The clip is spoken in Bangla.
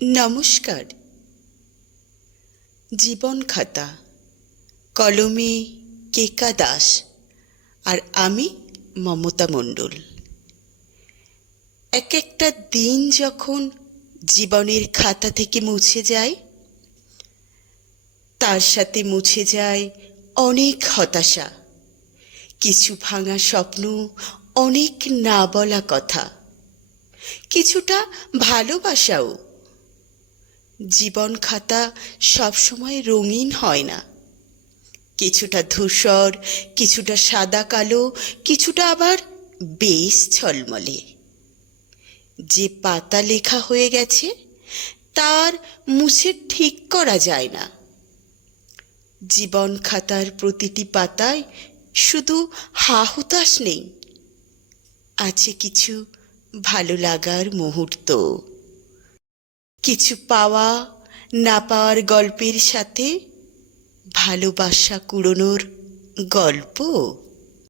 নমস্কার। জীবন খাতা, কলমে কেকা দাস আর আমি মমতা মণ্ডল। এক একটা দিন যখন জীবনের খাতা থেকে মুছে যায়, তার সাথে মুছে যায় অনেক হতাশা, কিছু ভাঙা স্বপ্ন, অনেক না বলা কথা, কিছুটা ভালোবাসাও। জীবন খাতা সবসময় রঙিন হয় না, কিছুটা ধূসর, কিছুটা সাদা কালো, কিছুটা আবার বেশ ঝলমলে। যে পাতা লেখা হয়ে গেছে তার মুছে ঠিক করা যায় না। জীবন খাতার প্রতিটি পাতায় শুধু হাহুতাশ নেই, আছে কিছু ভালো লাগার মুহূর্ত, কিছু পাওয়া না পাওয়ার গল্পের সাথে ভালোবাসা কুড়োনোর গল্প।